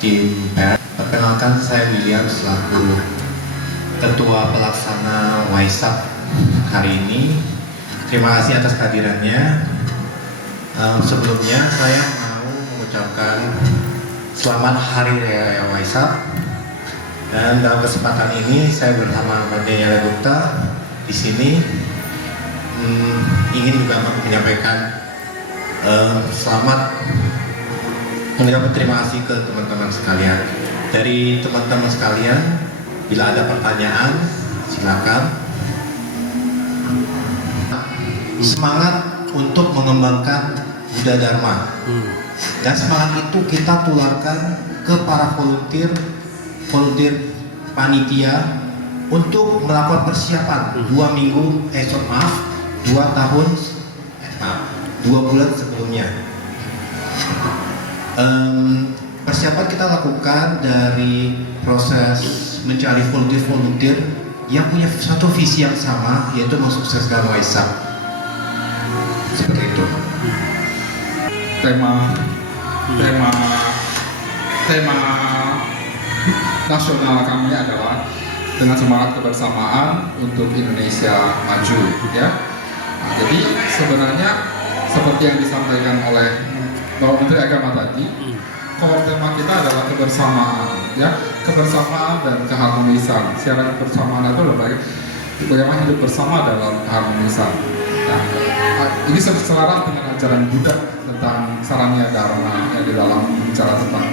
Tim pers. Perkenalkan, saya William selaku Ketua Pelaksana Waisak hari ini. Terima kasih atas kehadirannya. Sebelumnya saya mau mengucapkan selamat Hari Raya Waisak. Dan dalam kesempatan ini saya bersama Mbak Daniela Gupta di sini ingin juga menyampaikan selamat, mengucapkan terima kasih ke teman-teman sekalian. Dari teman-teman sekalian, bila ada pertanyaan silakan. Semangat untuk mengembangkan Buddha Dharma, dan semangat itu kita tularkan ke para volunteer panitia untuk melakukan persiapan 2 bulan sebelumnya. Persiapan kita lakukan dari proses mencari volunteer yang punya satu visi yang sama, yaitu mensukseskan Waisak. Seperti itu. Tema nasional kami adalah dengan semangat kebersamaan untuk Indonesia maju, ya. Nah, jadi sebenarnya seperti yang disampaikan oleh Bapak Menteri Agama tadi, core tema kita adalah kebersamaan, ya, kebersamaan dan keharmonisan. Secara kebersamaan itu adalah bagaimana hidup bersama dalam keharmonisan. Nah, ini selaras dengan ajaran Buddha tentang Saranya Dharma yang di dalam bicara tentang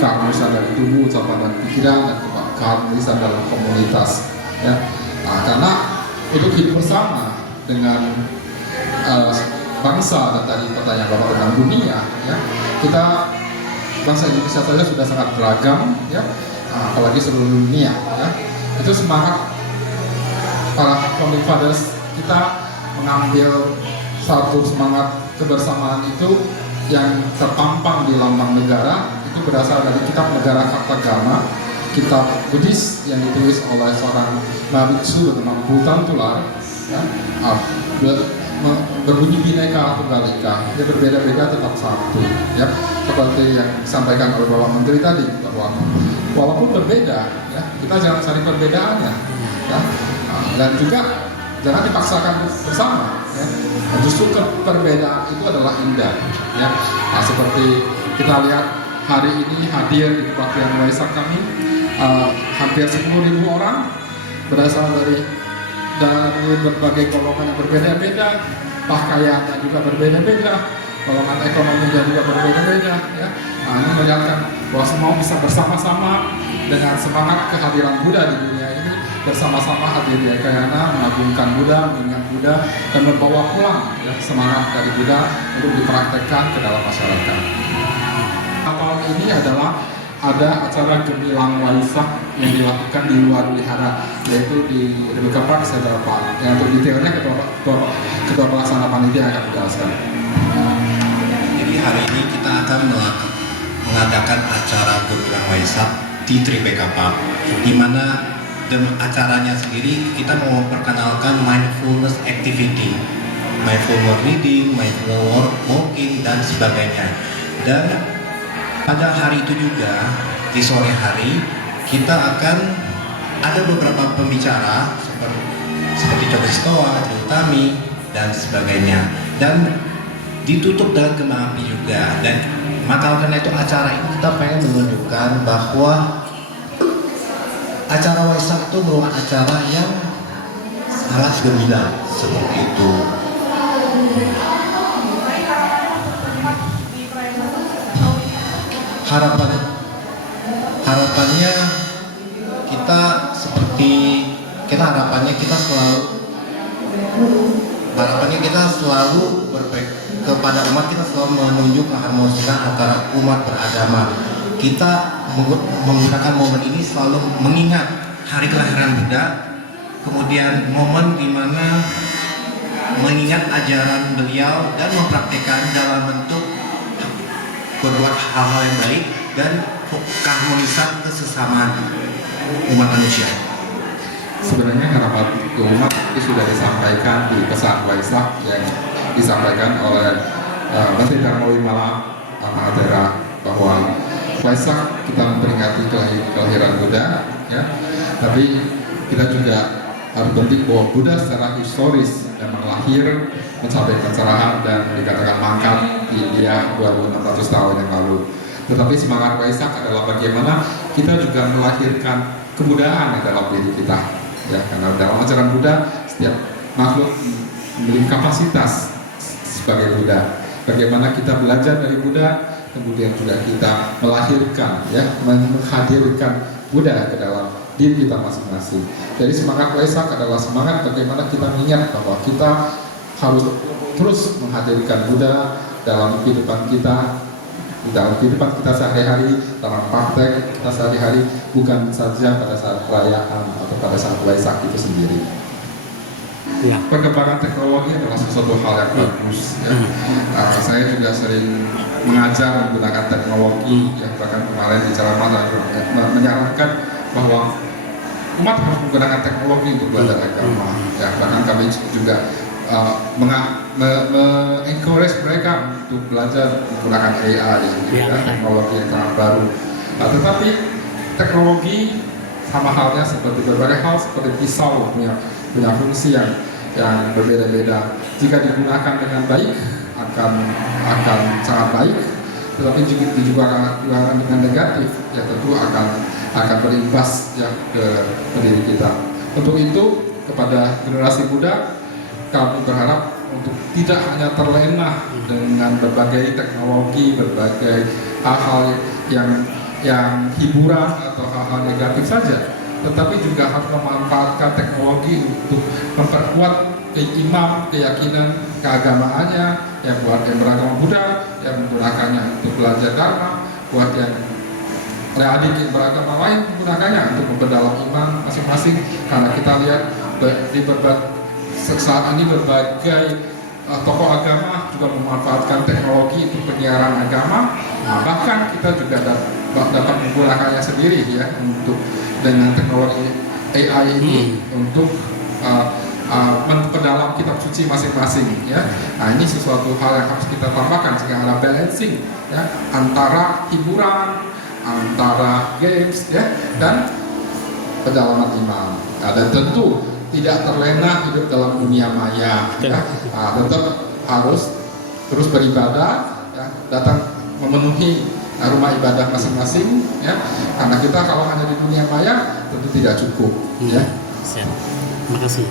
keharmonisan dari tubuh, ucapan dan pikiran, dan keharmonisan dalam komunitas, ya. Nah, karena untuk hidup bersama dengan bangsa, dan tadi pertanyaan Bapak dengan dunia, ya, kita bangsa Indonesia saja sudah sangat beragam, ya, apalagi seluruh dunia, ya. Itu semangat para founding fathers kita mengambil satu semangat kebersamaan itu yang terpampang di lambang negara. Itu berasal dari kitab Negara Kartagama, kitab Buddhis yang ditulis oleh seorang Bhiksu bernama Bhutan Tular, ya, berbunyi Bhinneka Tunggal Ika, dia berbeda-beda tetap satu, ya, seperti yang disampaikan oleh Bapak Menteri tadi, bahwa walaupun berbeda, ya, kita jangan cari perbedaannya, ya, dan juga jangan dipaksakan bersama, ya. Dan justru perbedaan itu adalah indah, ya. Nah, seperti kita lihat hari ini hadir di kebaktian Waisak kami hampir 10.000 orang berasal dari berbagai golongan yang berbeda-beda, pakaiannya juga berbeda-beda, golongan ekonominya juga berbeda-beda, ya. Nah, ini melihatkan bahwa semua bisa bersama-sama dengan semangat kehadiran Buddha di dunia ini, bersama-sama hadir di Ekayana, mengagungkan Buddha, mengingat Buddha, dan membawa pulang, ya, semangat dari Buddha untuk dipraktekkan ke dalam masyarakat. Tahun ini adalah ada acara Gemilang Waisak yang dilakukan di luar wihara, yaitu di Rebecca Park, Central Park. Yang untuk detailnya ketua pelaksana panitia akan menjelaskan. Jadi hari ini kita akan mengadakan acara Gemilang Waisak di Tribeca Park, di mana acaranya sendiri kita mau memperkenalkan mindfulness activity, mindfulness reading, mindfulness walking, dan sebagainya. Dan pada hari itu juga, di sore hari, kita akan ada beberapa pembicara seperti Coba Stoa, Utami, dan sebagainya. Dan ditutup dengan kembang api juga. Dan maka karena itu acara ini kita pengen menunjukkan bahwa acara Waisak itu merupakan acara yang sangat gemilang, seperti itu. Harapannya kita selalu kepada umat, kita selalu menunjuk keharmonisan antara umat beragama. Kita menggunakan momen ini selalu mengingat hari kelahiran Buddha, kemudian momen di mana mengingat ajaran beliau dan mempraktikkan dalam bentuk berbuat hal-hal yang baik dan keharmonisan kesesamaan umat manusia. Sebenarnya harapan umat itu sudah disampaikan di pesan Waisak yang disampaikan oleh Menteri Dharma Wimala Mahathira, bahwa Waisak kita memperingati kelahiran Buddha, ya. Tapi kita juga harus penting bahwa Buddha secara historis memang lahir mencapai pencerahan dan dikatakan mangkat di India 2600 tahun yang lalu. Tetapi semangat Waisak adalah bagaimana kita juga melahirkan kebudayaan yang dalam diri kita, ya. Karena dalam ajaran Buddha setiap makhluk memiliki kapasitas sebagai Buddha. Bagaimana kita belajar dari Buddha, kemudian juga kita melahirkan, ya, menghadirkan Buddha ke dalam diri kita masing-masing. Jadi semangat Waisak adalah semangat bagaimana kita mengingat bahwa kita harus terus menghadirkan Buddha dalam kehidupan kita, sehari-hari, dalam praktek kita sehari-hari, bukan saja pada saat perayaan atau pada saat Waisak itu sendiri. Ya. Perkembangan teknologi adalah sesuatu hal yang bagus, ya. Saya juga sering mengajar menggunakan teknologi, ya. Bahkan kemarin di ceramah menyarankan bahwa umat harus menggunakan teknologi untuk belajar agama, ya. Bahkan kami juga encourage mereka untuk belajar menggunakan AI, ya, teknologi yang sangat baru. Tetapi teknologi sama halnya seperti berbagai hal, seperti pisau punya fungsi yang berbeda-beda. Jika digunakan dengan baik akan sangat baik, tetapi jika digunakan dengan negatif, ya tentu akan berimbas, ya, ke diri kita. Untuk itu kepada generasi muda kami berharap untuk tidak hanya terlena dengan berbagai teknologi, berbagai hal-hal yang hiburan atau hal-hal negatif saja, tetapi juga harus memanfaatkan teknologi untuk memperkuat keyakinan keagamaannya, yang buat yang beragama Buddha, yang menggunakannya untuk belajar dharma, buat yang adik yang beragama lain menggunakannya untuk memperdalam iman masing-masing. Karena kita lihat di saat ini berbagai tokoh agama juga memanfaatkan teknologi untuk penyiaran agama. Bahkan kita juga dapat menggunakannya sendiri, ya, untuk dengan teknologi AI ini untuk memperdalam kitab suci masing-masing, ya. Nah, ini sesuatu hal yang harus kita tambahkan sehingga ada balancing, ya, antara hiburan, antara games, ya, dan pendalaman iman. Dan tentu tidak terlena hidup dalam dunia maya, ya. Tetap harus terus beribadah, ya, datang memenuhi rumah ibadah masing-masing, ya. Karena kita kalau hanya di dunia maya tentu tidak cukup, ya. Siap. Terima kasih.